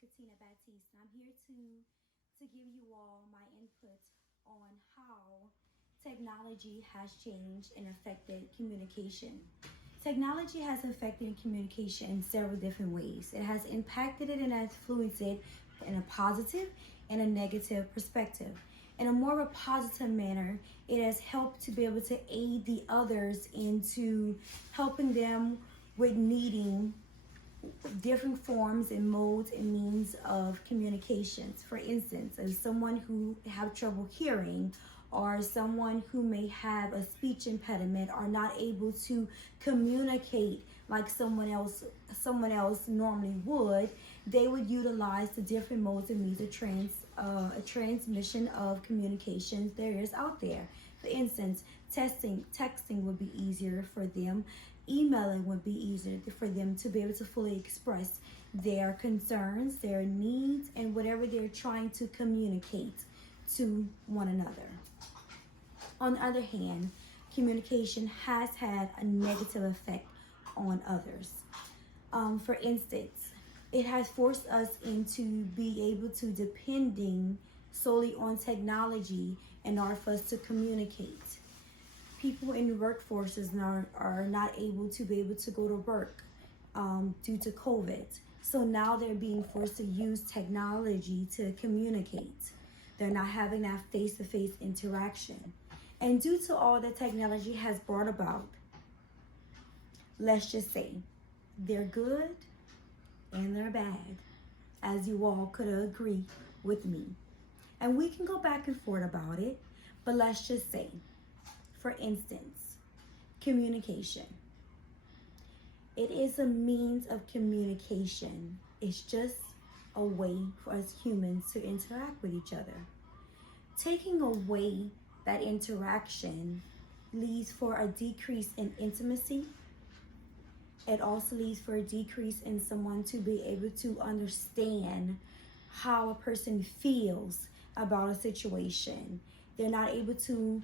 Katina Baptiste, and I'm here to give you all my input on how technology has changed and affected communication. Technology has affected communication in several different ways. It has impacted it and influenced it in a positive and a negative perspective. In a more of a positive manner, it has helped to be able to aid the others into helping them with needing different forms and modes and means of communications. For instance, as someone who have trouble hearing, or someone who may have a speech impediment, are not able to communicate like someone else normally would, they would utilize the different modes and means of transmission of communications there is out there. For instance, texting would be easier for them. Emailing would be easier for them to be able to fully express their concerns, their needs, and whatever they're trying to communicate to one another. On the other hand, communication has had a negative effect on others. For instance, it has forced us into be able to depending solely on technology in order for us to communicate. People in the workforces are not able to be able to go to work due to COVID. So now they're being forced to use technology to communicate. They're not having that face-to-face interaction. And due to all that technology has brought about, let's just say they're good and they're bad, as you all could agree with me. And we can go back and forth about it, but let's just say, for instance, communication. It is a means of communication. It's just a way for us humans to interact with each other. Taking away that interaction leads for a decrease in intimacy. It also leads for a decrease in someone to be able to understand how a person feels about a situation. They're not able to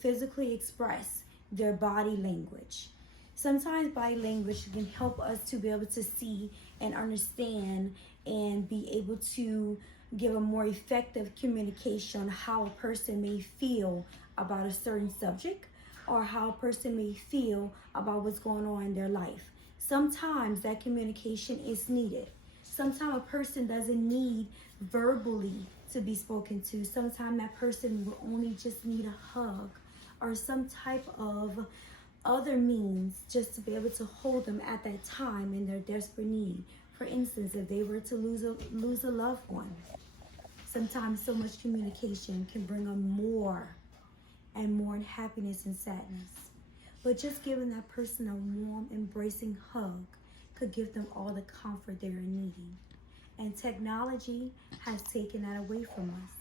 physically express their body language. Sometimes body language can help us to be able to see and understand and be able to give a more effective communication on how a person may feel about a certain subject, or how a person may feel about what's going on in their life. Sometimes that communication is needed. Sometimes a person doesn't need verbally to be spoken to. Sometimes that person will only just need a hug or some type of other means just to be able to hold them at that time in their desperate need. For instance, if they were to lose a loved one, sometimes so much communication can bring on more and more happiness and sadness. But just giving that person a warm, embracing hug could give them all the comfort they are needing. And technology has taken that away from us,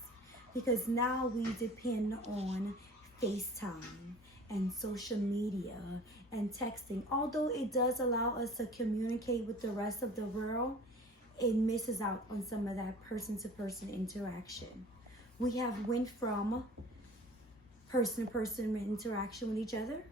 because now we depend on FaceTime and social media and texting. Although it does allow us to communicate with the rest of the world, it misses out on some of that person-to-person interaction. We have went from person-to-person interaction with each other.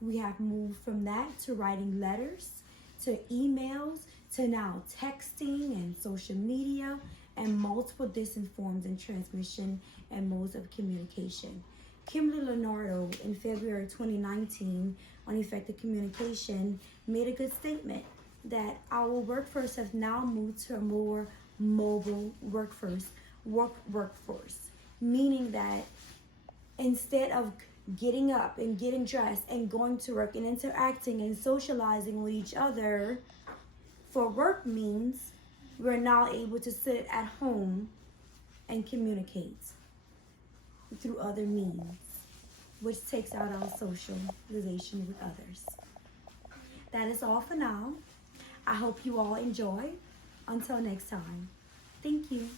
We have moved from that to writing letters, to emails, to now texting and social media, and multiple different forms and transmission and modes of communication. Kimberly Leonardo in February 2019 on effective communication made a good statement that our workforce has now moved to a more mobile workforce, meaning that instead of getting up and getting dressed and going to work and interacting and socializing with each other for work means, we're now able to sit at home and communicate through other means, which takes out our socialization with others. That is all for now. I hope you all enjoy. Until next time, thank you.